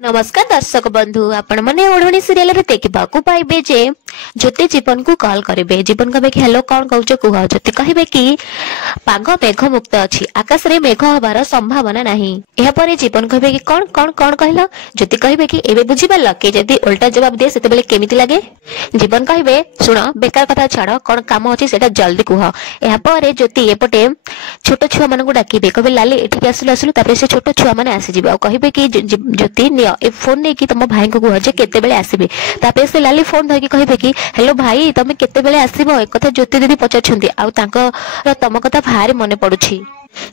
नमस्कार दर्शक बंधु आपण माने ओढ़णी सीरियल रे देखिबाकू पाइबे जे ज्योति जीवन को कॉल करिवे जीवन कहबे कि हेलो कौन कहउछ कुह ज्योति कहबे कि पाग मेघ मुक्त अछि आकाश रे मेघ हबार संभावना नाही एहा परे जीवन कहबे कि कौन कौन कौन कहला ज्योति कहबे कि एबे बुझी पाला के जदी उल्टा जवाब दे सेते बेले केमिति लागे जीवन कहबे सुनो बेकार कथा छाड़ कौन काम अछि सेटा जल्दी कुह एहा परे ज्योति एपटे छोट छुआ मानकु डाकिबे कहबे लाली एठी आसिलु आसिलु तापर से छोट छुआ माने आसी जिबे आ कहबे कि ज्योति ए फोन नहीं कि तुम भाई को कह केते बेले आसीबे तापे से लाली फोन धरकी कहबे कि हेलो भाई तमे केते बेले आसीबो एक कथा ज्योति दीदी पचारछंती आ तांको तम कथा भारी मने पडुछि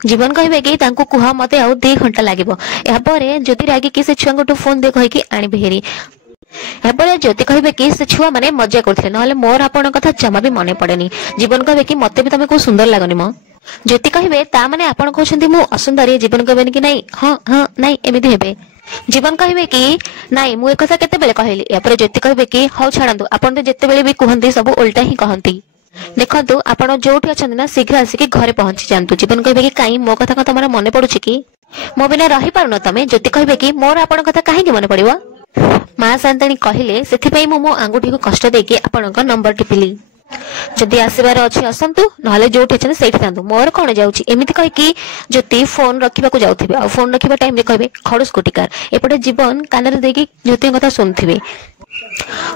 जीवन कहबे कि तांको कुह मते आ 2 घंटा लागिबो या परे ज्योति रागी कि से छुआंगटू फोन दे कहि कि आनी बेहेरी एपरे ज्योति कहबे कि से छुआ माने मजा करथिले नहले मोर आपण कथा जमा भी मने पड़ेनी जीवन कहबे कि मते भी तमे को सुंदर लागनी म ज्योति कहबे ता माने आपण कहछंती मु असुंदर जीवन कहबे कि नहीं हां हां नहीं एमिति हेबे जीवन कहबे कि नाई मु एक कथा केते बेले कहली या पर ज्योति कहबे कि हौ छाड़ंतु आपण तो जेते बेले भी कहंती सब उल्टा ही कहंती देखंतु आपण जोठी अछन ना शीघ्र आसी कि घरे पहुंची जानतु जीवन कहबे कि काई मो कथा का तमरा मने पडुछि कि मो बिना रही पारुनो तमे ज्योति कहबे कि मोर आपण कथा काहे कि मने पडिबो मां शांतनी कहिले सेथि पई मो अंगूठी को कष्ट देके आपण का नंबर टिपिली जदि आसीबार अछि असंतु नहले जोठी छन सेठी थांतु मोर कोन जाउछि एमिति कहि कि ज्योति फोन रखिबा को जाउथिबे आ फोन रखिबा टाइम रे कहबे खडुस कोटिकार एपटे जीवन कानरे देकी ज्योति कथा सुनथिबे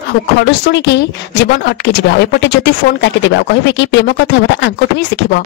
आ खडुस सुनी कि जीवन अटकी जिबा एपटे ज्योति फोन काटि देबा कहबे कि प्रेम कथा बता आंकोठु ही सिखिबो।